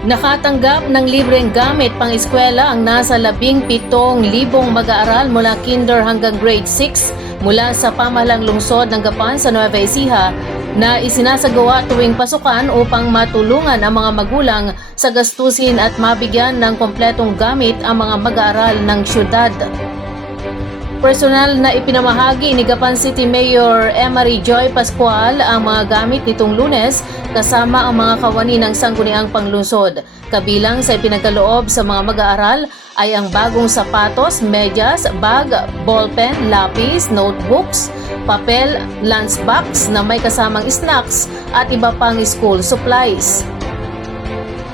Nakatanggap ng libreng gamit pang-eskwela ang nasa 17,000 mag-aaral mula kinder hanggang grade 6 mula sa pamahalang lungsod ng Gapan sa Nueva Ecija na isinasagawa tuwing pasukan upang matulungan ang mga magulang sa gastusin at mabigyan ng kompletong gamit ang mga mag-aaral ng syudad. Personal na ipinamahagi ni Gapan City Mayor Emery Joy Pascual ang mga gamit nitong Lunes kasama ang mga kawani ng sangguniang panglungsod. Kabilang sa ipinagkaloob sa mga mag-aaral ay ang bagong sapatos, medyas, bag, ballpen, lapis, notebooks, papel, lunchbox na may kasamang snacks at iba pang school supplies.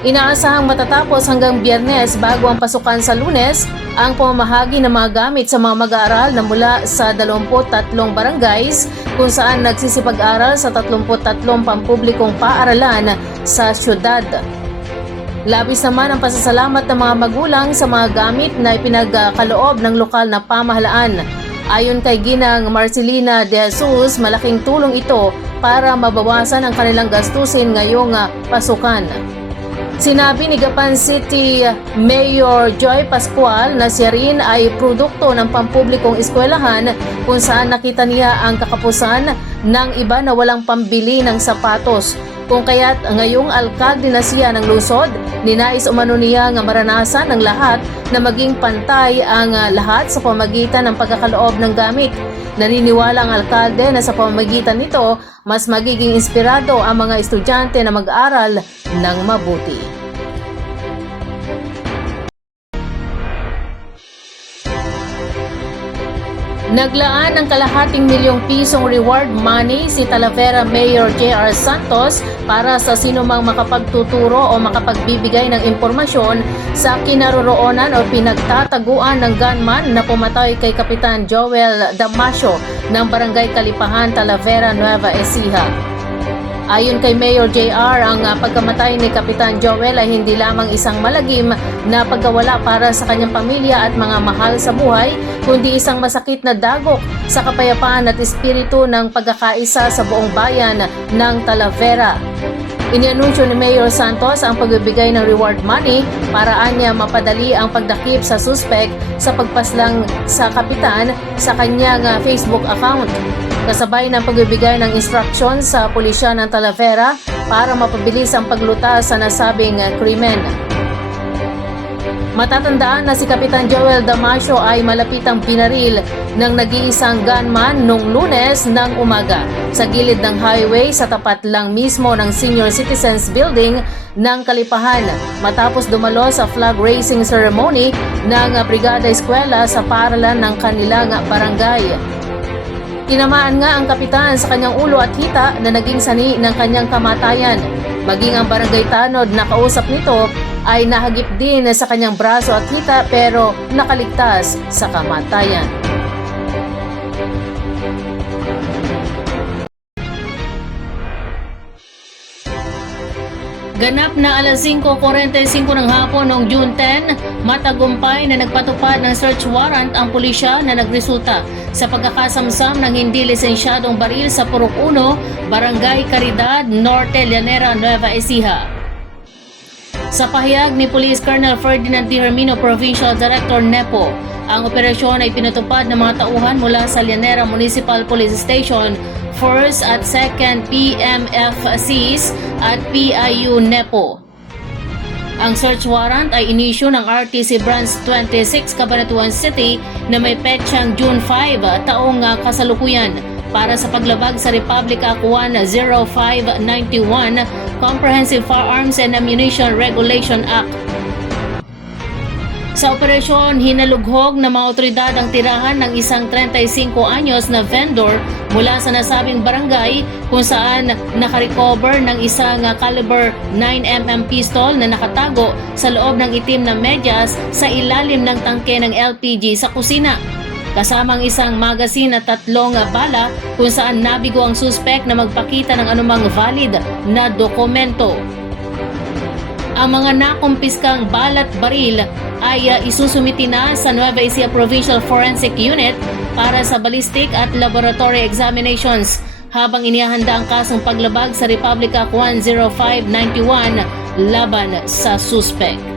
Inaasahang matatapos hanggang Biyernes bago ang pasukan sa Lunes ang pamamahagi ng mga gamit sa mga mag-aaral na mula sa 23 barangays kung saan nagsisipag-aral sa 33 pampublikong paaralan sa syudad. Labis naman ang pasasalamat ng mga magulang sa mga gamit na ipinagkaloob ng lokal na pamahalaan. Ayon kay Ginang Marcelina De Jesus, malaking tulong ito para mabawasan ang kanilang gastusin ngayong pasukan. Sinabi ni Gapan City Mayor Joy Pascual na siya rin ay produkto ng pampublikong eskwelahan kung saan nakita niya ang kakapusan ng iba na walang pambili ng sapatos. Kung kaya't ngayong alkalde na siya ng lungsod, ninais umano niya nga maranasan ng lahat na maging pantay ang lahat sa pamagitan ng pagkakaloob ng gamit. Naniniwala ang alkalde na sa pamamagitan nito, mas magiging inspirado ang mga estudyante na mag-aral ng mabuti. Naglaan ng ₱250,000 reward money si Talavera Mayor J.R. Santos para sa sinumang makapagtuturo o makapagbibigay ng impormasyon sa kinaroroonan o pinagtataguan ng gunman na pumatay kay Kapitan Joel Damasio ng Barangay Kalipahan, Talavera, Nueva Ecija. Ayon kay Mayor JR, ang pagkamatay ni Kapitan Joel ay hindi lamang isang malagim na pagkawala para sa kanyang pamilya at mga mahal sa buhay, kundi isang masakit na dagok sa kapayapaan at espiritu ng pagkakaisa sa buong bayan ng Talavera. Inianunsyo ni Mayor Santos ang pagbibigay ng reward money para anya mapadali ang pagdakip sa suspek sa pagpaslang sa kapitan sa kanyang Facebook account. Kasabay ng pagbibigay ng instruksyon sa pulisya ng Talavera para mapabilis ang paglutas sa nasabing krimen. Matatandaan na si Kapitan Joel Damasio ay malapitang binaril ng nag-iisang gunman noong Lunes ng umaga sa gilid ng highway sa tapat lang mismo ng Senior Citizens Building ng Kalipahan matapos dumalo sa flag raising ceremony ng Brigada Eskwela sa paaralan ng kanilang barangay. Tinamaan nga ang kapitan sa kanyang ulo at hita na naging sani ng kanyang kamatayan. Maging ang barangay tanod na kausap nito ay nahagip din sa kanyang braso at hita pero nakaligtas sa kamatayan. Ganap na alas 5:45 ng hapon noong June 10, matagumpay na nagpatupad ng search warrant ang pulisya na nagresulta sa pagkakasamsam ng hindi lisensyadong baril sa Purok 1, Barangay Caridad, Norte, Llanera, Nueva Ecija. Sa pahayag ni Police Colonel Ferdinand D. Hermino, Provincial Director NEPO, ang operasyon ay pinatupad ng mga tauhan mula sa Llanera Municipal Police Station, 1st at 2nd PMFCs at PIU NEPO. Ang search warrant ay inisyu ng RTC Branch 26 Cabanatuan City na may petsang June 5 taong kasalukuyan para sa paglabag sa Republic Act 10591 Comprehensive Firearms and Ammunition Regulation Act. Sa operasyon, hinalughog ng mga otoridad ang tirahan ng isang 35 anyos na vendor mula sa nasabing barangay kung saan nakarecover ng isang caliber 9mm pistol na nakatago sa loob ng itim na medyas sa ilalim ng tangke ng LPG sa kusina. Kasamang isang magazine at 3 bala kung saan nabigo ang suspek na magpakita ng anumang valid na dokumento. Ang mga nakumpiskang balat baril ay isusumiti na sa Nueva Ecija Provincial Forensic Unit para sa ballistic at laboratory examinations. habang inihahanda ang kasong paglabag sa Republic Act 10591 laban sa suspect.